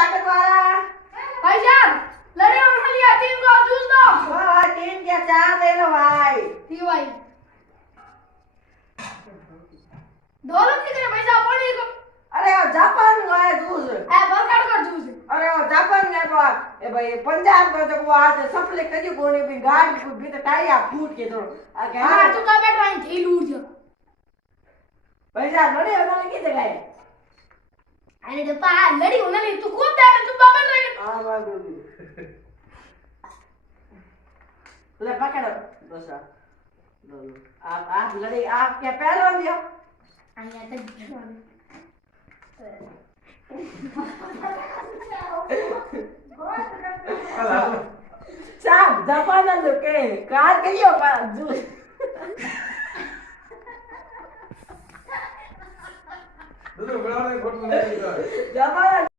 ताकत वाला भाई साहब लड़े और लिया टीम को जूस दो वाह टीम क्या चार ले लो भाई ठीक भाई दौलत निकले भाई साहब पानी को अरे वो जापान का है जूस ए बरकाट का जूस अरे वो जापान ने को ए भाई पंजाब का तो वो आज सप्ले कजी कोने भी गाड़ी को भी तो टायर फूट के तो हां तू का बैठ रही थी लूट जा भाई साहब लड़े होने की जगह है अरे तो पा लड़ी होने ले तू कूद दे तू का बैठ रही हां बात होगी ले पकड़ो दोसा आप लड़े आप क्या पहलवान दियो आया तक साहब जापान लोके कार कहियो जूस दूसरा बड़ा फोटो नहीं जापान